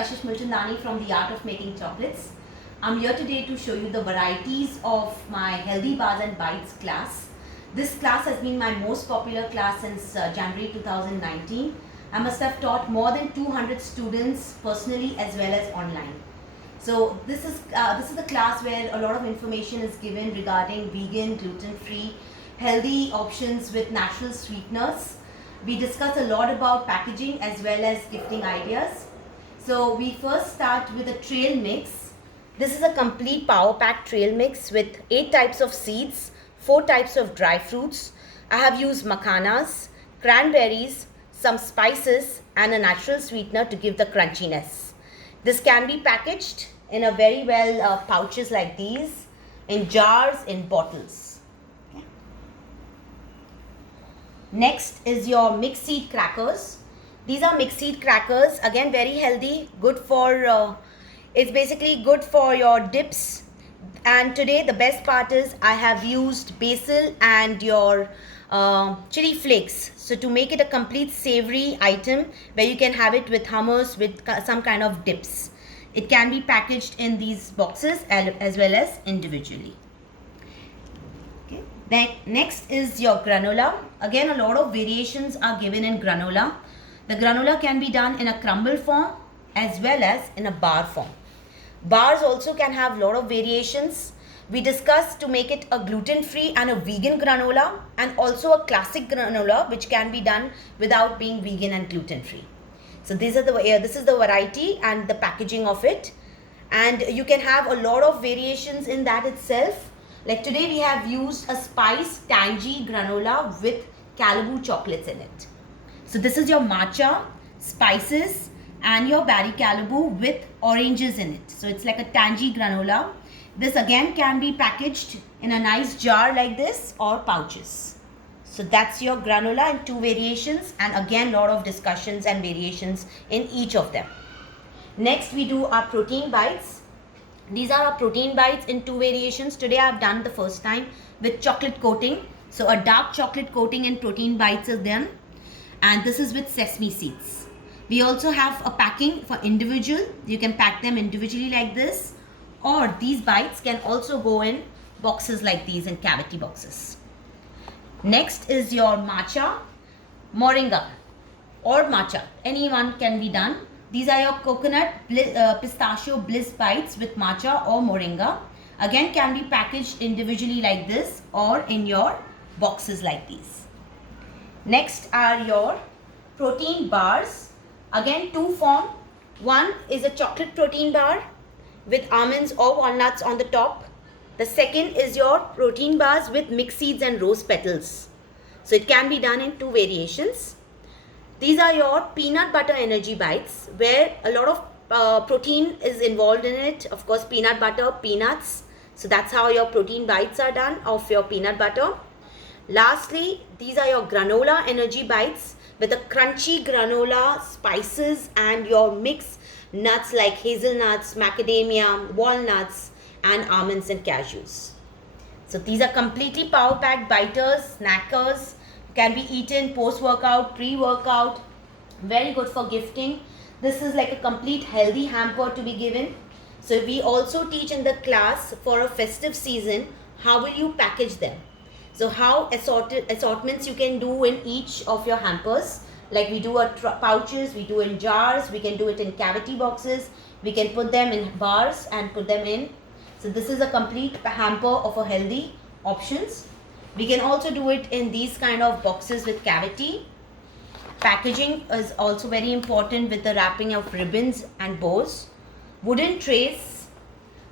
Kashish Milchandani from The Art of Making Chocolates. I'm here today to show you the varieties of my Healthy Bars and Bites class. This class has been my most popular class since January 2019. I must have taught more than 200 students personally as well as online. So this is the class where a lot of information is given regarding vegan, gluten-free, healthy options with natural sweeteners. We discuss a lot about packaging as well as gifting ideas. So we first start with a trail mix. This is a complete power pack trail mix with 8 types of seeds, 4 types of dry fruits. I have used macanas, cranberries, some spices and a natural sweetener to give the crunchiness. This can be packaged in a very well pouches like these, in jars, in bottles. Next is your mixed seed crackers. These are mixed seed crackers, again very healthy, good for, it's basically good for your dips. And today the best part is I have used basil and your chili flakes. So to make it a complete savory item where you can have it with hummus, with some kind of dips. It can be packaged in these boxes as well as individually. Then next is your granola. Again, a lot of variations are given in granola. The granola can be done in a crumble form as well as in a bar form. Bars also can have a lot of variations. We discussed to make it a gluten-free and a vegan granola, and also a classic granola which can be done without being vegan and gluten-free. So this is the variety and the packaging of it, and you can have a lot of variations in that itself. Like today we have used a spice tangy granola with Caribou chocolates in it. So this is your matcha, spices and your Barry Caribou with oranges in it. So it's like a tangy granola. This again can be packaged in a nice jar like this or pouches. So that's your granola in 2 variations, and again lot of discussions and variations in each of them. Next we do our protein bites. These are our protein bites in 2 variations. Today I have done the first time with chocolate coating. So a dark chocolate coating in protein bites is done. And this is with sesame seeds. We also have a packing for individual. You can pack them individually like this. Or these bites can also go in boxes like these, in cavity boxes. Next is your matcha, moringa or matcha. Any one can be done. These are your coconut pistachio bliss bites with matcha or moringa. Again can be packaged individually like this or in your boxes like these. Next are your protein bars. Again 2 form. One is a chocolate protein bar with almonds or walnuts on the top. The second is your protein bars with mixed seeds and rose petals. So it can be done in 2 variations. These are your peanut butter energy bites where a lot of protein is involved in it. Of course, peanut butter, peanuts. So that's how your protein bites are done of your peanut butter. Lastly, these are your granola energy bites with a crunchy granola, spices and your mixed nuts like hazelnuts, macadamia, walnuts and almonds and cashews. So these are completely power packed biters, snackers. Can be eaten post-workout, pre-workout, very good for gifting. This is like a complete healthy hamper to be given. So we also teach in the class for a festive season, how will you package them? So how assortments you can do in each of your hampers. Like we do pouches, we do in jars, we can do it in cavity boxes, we can put them in bars and put them in. So this is a complete hamper of a healthy options. We can also do it in these kind of boxes with cavity. Packaging is also very important with the wrapping of ribbons and bows. Wooden trays.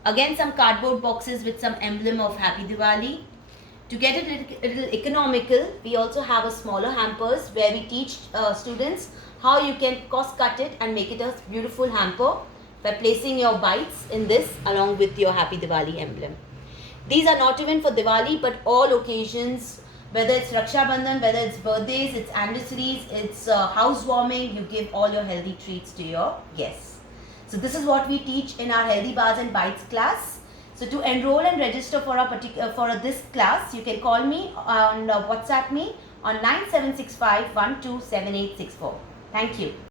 Again some cardboard boxes with some emblem of Happy Diwali. To get it a little economical, we also have a smaller hampers where we teach students how you can cost cut it and make it a beautiful hamper by placing your bites in this along with your Happy Diwali emblem. These are not even for Diwali but all occasions, whether it's Raksha Bandhan, whether it's birthdays, it's anniversaries, it's housewarming, you give all your healthy treats to your guests. So this is what we teach in our Healthy Bars and Bites class. So to enroll and register for this class, you can call me on WhatsApp me on 9765 127864. Thank you.